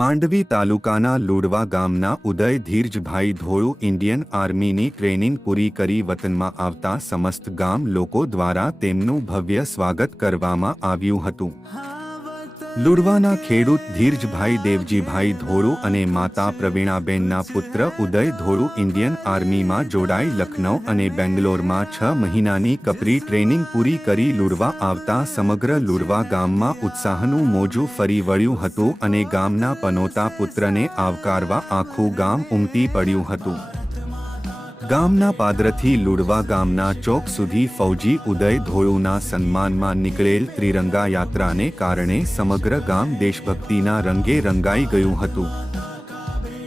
માંડવી તાલુકાના લુડવા ગામના ઉદય Dhirajbhai Dholu Indian આર્મીની training પૂરી કરી વતનમાં આવતા સમસ્ત ગામ લોકો દ્વારા તેમનું ભવ્ય સ્વાગત કરવામાં આવ્યું હતું। લુડવાના ખેડૂત ધીરજભાઈ દેવજીભાઈ ધોળુ અને માતા પ્રવીણાબેનના પુત્ર ઉદય ધોળુ ઇન્ડિયન આર્મીમાં જોડાઈ લખનઉ અને બેંગ્લોરમાં 6 મહિનાની કપરી ટ્રેનિંગ પૂરી કરી લુડવા આવતા સમગ્ર લુડવા ગામમાં ઉત્સાહનું મોજું ફરી વળ્યું હતું અને ગામના પનોતા પુત્રને આવકારવા આખું ગામ ઉમટી પડ્યું હતું। ગામના પાદરથી લુડવા ગામના ચોક સુધી ફૌજી ઉદય ધોળુના સન્માનમાં નીકળેલ ત્રિરંગા યાત્રાને કારણે સમગ્ર ગામ દેશભક્તિના રંગે રંગાઈ ગયું હતું।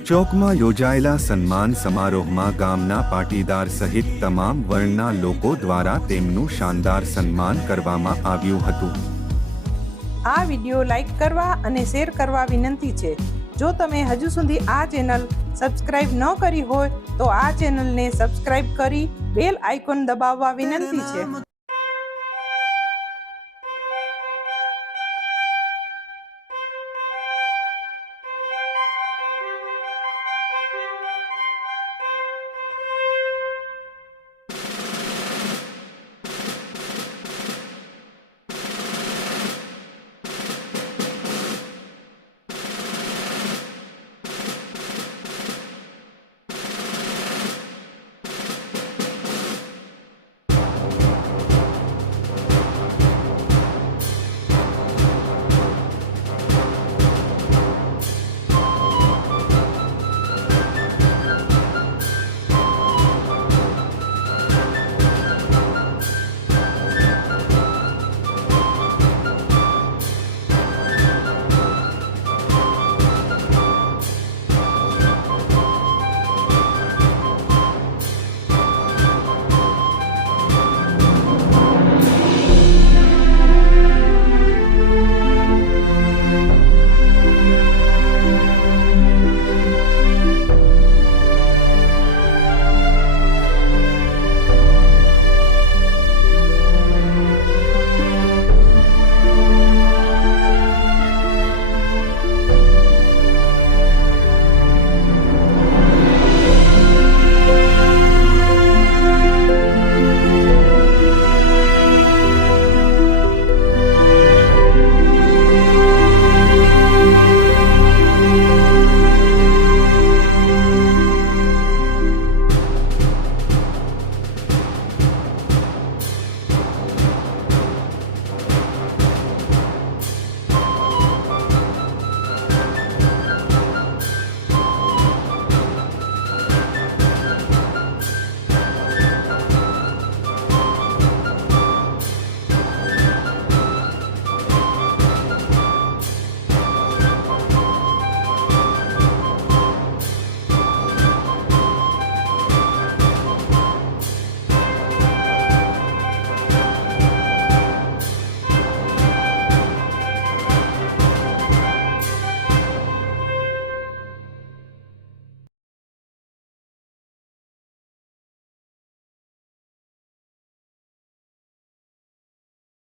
ચોકમાં યોજાયેલા સન્માન સમારોહમાં ગામના પાટીદાર સહિત તમામ વર્ણના લોકો દ્વારા તેમનું શાનદાર સન્માન કરવામાં આવ્યું હતું। આ વિડિયો લાઈક કરવા અને શેર કરવા વિનંતી છે। જો તમે હજુ સુધી આ ચેનલ સબસ્ક્રાઇબ ન કરી હોય તો આ ચેનલને સબસ્ક્રાઇબ કરી બેલ આઇકોન દબાવવા વિનંતી છે।